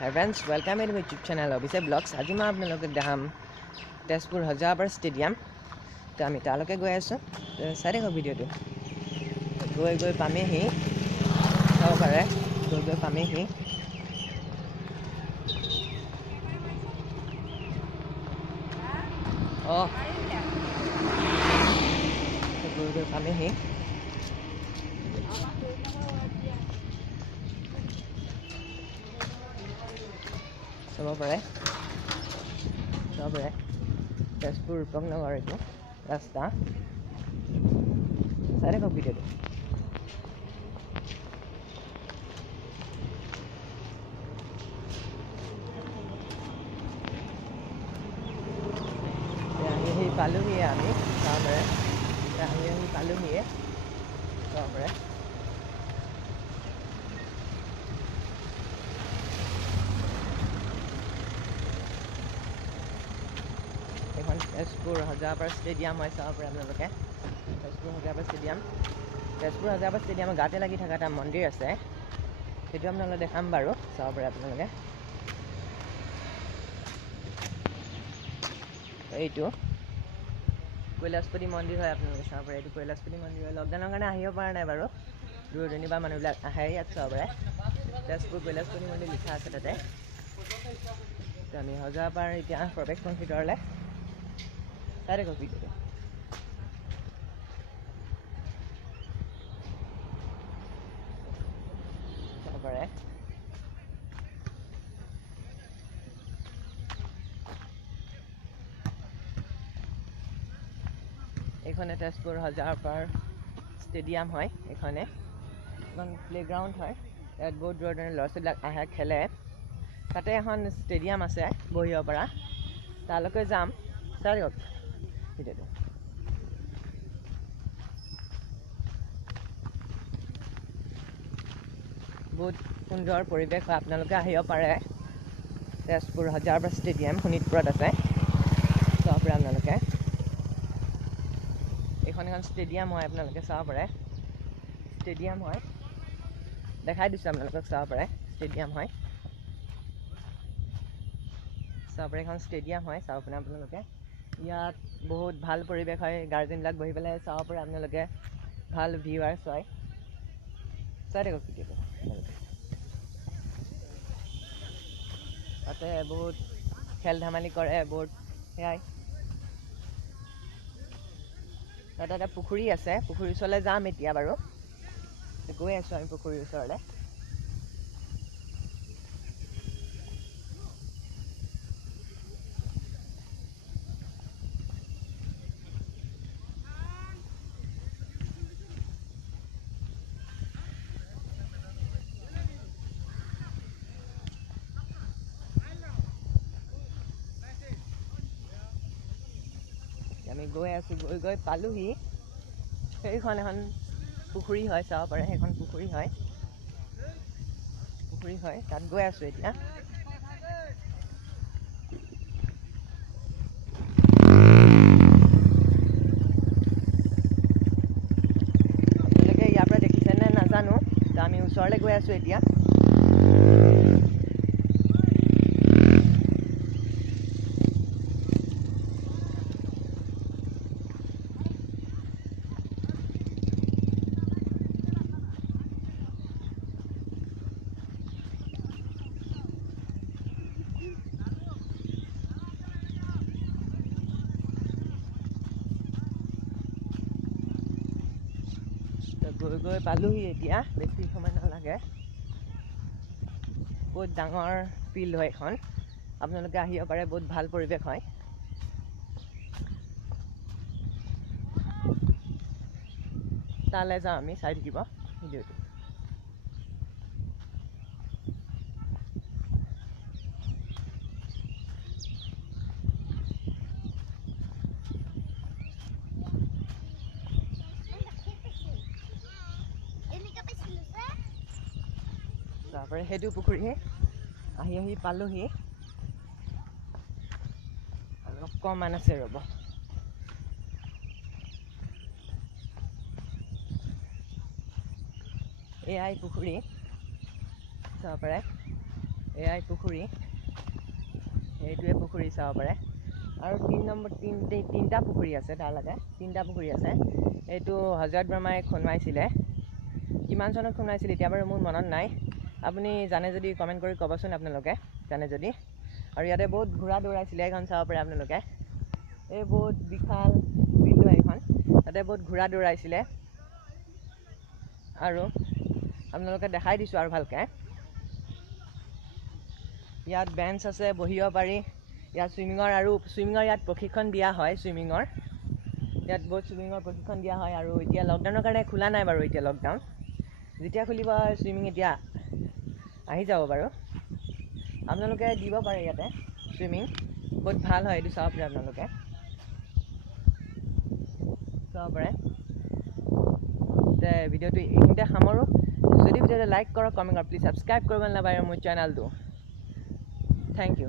Hi friends, welcome to my YouTube channel Abhishek Vlogs. আজি মই আপোনালোকক দেখাম তেজপুৰ হজাৰপাৰ ষ্টেডিয়াম। তো আমি তালৈকে গৈ আছোঁ। চাই থাকক ভিডিঅ'টো। গৈ গৈ পামেহি, চাব পাৰে, গৈ গৈ পামেহি। গৈ গৈ পামেহি। চাব পাৰে তেজপুৰ ৰূপক নগৰ এইটো ৰাস্তা। চাই থাকক ভিডিঅ'টো। আহি পালোহিয়ে আমি, চাব পাৰে। আহি পালোহিয়ে, চাব পাৰে। এখন তেজপুৰ হজাৰপাৰ ষ্টেডিয়াম হয়, চাব পাৰে আপোনালোকে। তেজপুৰ হজাৰপাৰ ষ্টেডিয়ামৰ গাতে লাগি থকা এটা মন্দিৰ আছে, সেইটো আপোনালোকে দেখাম বাৰু, চাব পাৰে আপোনালোকে। এইটো কৈলাশপতি মন্দিৰ হয়, আপোনালোকে চাব পাৰে। এইটো কৈলাশপতি মন্দিৰ হয়। লকডাউনৰ কাৰণে আহিব পৰা নাই বাৰু, দূৰ দূৰণিৰ পৰা মানুহবিলাক আহে ইয়াত, চাব পাৰে। তেজপুৰ কৈলাশপতি মন্দিৰ লিখা আছে তাতে। তো আমি হজাৰপাৰ এতিয়া প্ৰৱেশ কৰিম ভিতৰলৈ। চাই থাকক ভিডিঅ'টো। চাব পাৰে। এইখনে তেজপুৰ হজাৰপাৰ ষ্টেডিয়াম হয়। এখন প্লেগ্ৰাউণ্ড হয়, ইয়াত বহুত দূৰৰ দূৰৰ ল'ৰা ছোৱালীবিলাক আহে, খেলে। তাতে এখন ষ্টেডিয়াম আছে বহিব পৰা, তালৈকে যাম। চাই থাকক ভিডিঅ'টো। বহুত সুন্দৰ পৰিৱেশ হয়, আপোনালোকে আহিব পাৰে। তেজপুৰ হজাৰপাৰ ষ্টেডিয়াম শোণিতপুৰত আছে, চাব পাৰে আপোনালোকে। এখন ষ্টেডিয়াম হয়, আপোনালোকে চাব পাৰে। ষ্টেডিয়াম হয়, দেখাই দিছোঁ আপোনালোকক, চাব পাৰে। ষ্টেডিয়াম হয়, চাব পাৰে। এখন ষ্টেডিয়াম হয়, চাব পাৰে আপোনালোকে। ইয়াত বহুত ভাল পৰিৱেশ হয়, গাৰ্জেনবিলাক বহি পেলাই চাব পাৰে আপোনালোকে। ভাল ভিউৱাৰ্ছ হয়, চাই থাকক ভিডিঅ'টো। তাতে বহুত খেল ধেমালি কৰে, বহুত সেয়াই। তাতে এটা পুখুৰী আছে, পুখুৰীৰ ওচৰলৈ যাম এতিয়া বাৰু। গৈ আছোঁ আমি পুখুৰীৰ ওচৰলৈ। আমি গৈ আছোঁ, গৈ গৈ পালোহি। সেইখন এখন পুখুৰী হয়, চাব পাৰে। সেইখন পুখুৰী হয়, তাত গৈ আছোঁ এতিয়া। আপোনালোকে ইয়াৰ পৰা দেখিছেনে নাজানো, তো আমি ওচৰলৈ গৈ আছোঁ এতিয়া। গৈ গৈ পালোহি এতিয়া, বেছি সময় নালাগে। বহুত ডাঙৰ ফিল্ড হয় এখন, আপোনালোকে আহিব পাৰে, বহুত ভাল পৰিৱেশ হয়। তালৈ যাওঁ আমি, চাই থাকিব ভিডিঅ'টো। তাৰপৰা সেইটো পুখুৰী আহি পালোহি। আৰু অকণমান আছে, ৰ'ব। এয়াই পুখুৰী, চাব পাৰে। এয়াই পুখুৰী, এইটোৱে পুখুৰী চাব পাৰে। আৰু 3 নম্বৰ তিনিটা পুখুৰী আছে, তাৰলৈকে 3টা পুখুৰী আছে। এইটো হজৰত ব্ৰহ্মাই খন্দুৱাইছিলে, কিমান চনত খন্দুৱাইছিল এতিয়া বাৰু মোৰ মনত নাই। আপুনি জানে যদি কমেণ্ট কৰি ক'বচোন আপোনালোকে জানে যদি। আৰু ইয়াতে বহুত ঘোঁৰা দৌৰাইছিলে, এইখন চাব পাৰে আপোনালোকে। এই বহুত বিশাল বিল এইখন, তাতে বহুত ঘোঁৰা দৌৰাইছিলে। আৰু আপোনালোকে দেখাই দিছোঁ আৰু ভালকৈ। ইয়াত বেঞ্চ আছে, বহিব পাৰি। ইয়াত চুইমিঙৰ ইয়াত প্ৰশিক্ষণ দিয়া হয়। ইয়াত বহুত চুইমিঙৰ প্ৰশিক্ষণ দিয়া হয়। আৰু এতিয়া লকডাউনৰ কাৰণে খোলা নাই বাৰু, এতিয়া লকডাউন যেতিয়া খুলিব চুইমিং এতিয়া আহি যাব বাৰু। আপোনালোকে দিব পাৰে ইয়াতে চুইমিং, বহুত ভাল হয় এইটো, চাব পাৰে আপোনালোকে চাব পাৰে। ভিডিঅ'টো এইখিনিতে সামৰোঁ। যদি ভিডিঅ'টো লাইক কৰক, কমেণ্ট কৰক, প্লিজ ছাবস্ক্ৰাইব কৰিব নাপাহৰিব মোৰ চেনেলটো। Thank U.